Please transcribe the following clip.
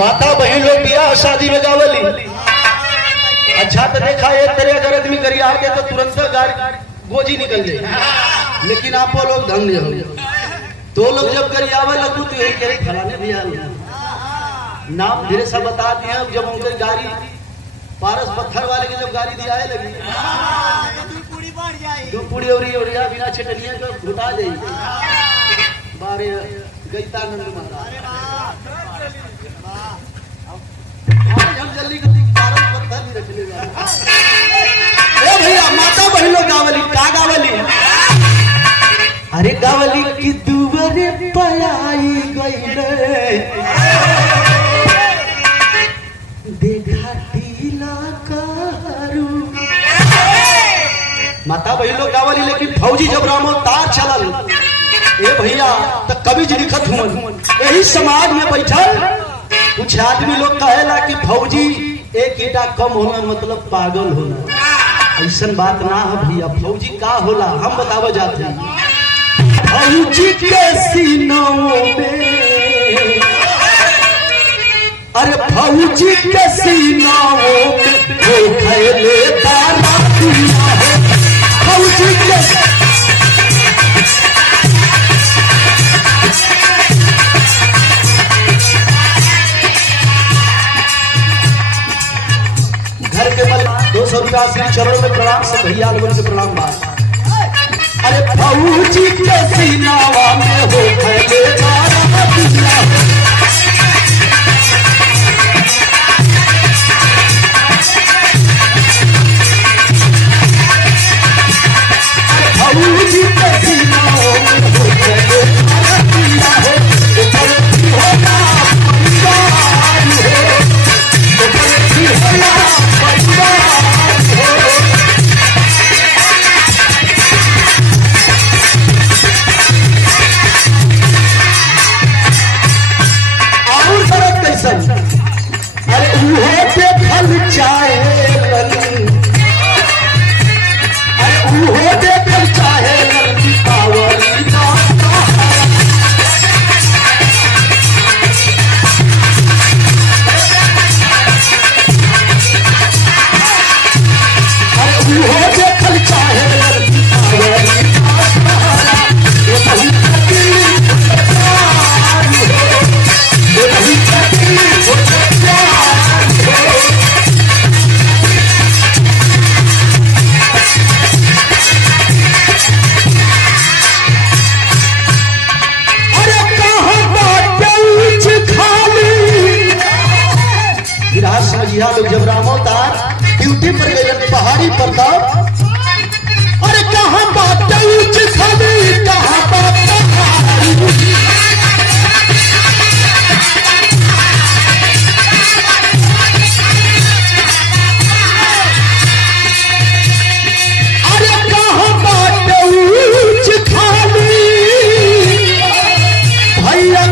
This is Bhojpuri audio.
माता बहन लोग बियाह शादी में गावली। अच्छा तो देखा एक तरह अगर आदमी करिए आगे तो तुरंत गाड़ी गोजी निकल जाए, लेकिन आप लोग धन्य हो। तो लोग जब करिए आवे लगू तो यही कह फलाने दिया नाम धीरे सा बता दिए। जब उनकी गाड़ी पारस पत्थर वाले की जब गाड़ी दिया लगी दो पूड़ी और बिना छटनिया तो घुटा जाए बारे गईतानंद महाराज जल्दी पारस पत्थर नहीं रख लेगा। ए भैया माता बहनों गावली का गावली, अरे गावली की दुवरे पयाई गई देखा ढीला करू। माता बहन लोग गावली, लेकिन फौजी जब रामो तार चलल ए भैया तो कवि जी लिखत हुआ यही समाज में बैठल कुछ आदमी लोग कहेला कि फौजी एक ईटा कम होना मतलब पागल होना। ऐसा बात ना है भैया, फौजी का होला हम बतावे जाते हैं। फौजी के सीनों में, अरे फौजी के सीनों में वो खैले दाना दिया है। फौजी के घर के बल 200 रुपया श्री चरणों में प्रणाम से भैया लोगों से प्रणाम बात। अरे फौजी के सीनावा में हो खैले दाना दिया है। फौजी के सीनाओं में हो खैले दाना दिया है। भर्ती होना परिवार हो, भर्ती होना परिवार हो। और फर्क कैसन, अरे उहो देखल चाहेलन, अरे उहो देखल चाहेलन दीपावली का सहारा। अरे उहो देखल चाहेलन दीपावली का सहारा। ये नहीं कटी प्यार हो, ये नहीं कटी प्यार हो। अरे कहाँ बाटे ऊंच खाली, विराट समझिया लोग जब रामोतार ड्यूटी पर गए पहाड़ी पर तब, अरे कहाँ बाटे ऊंच खाली, कहाँ बाटे पहाड़ी। अरे कहाँ बाटे ऊंच खाली, भैया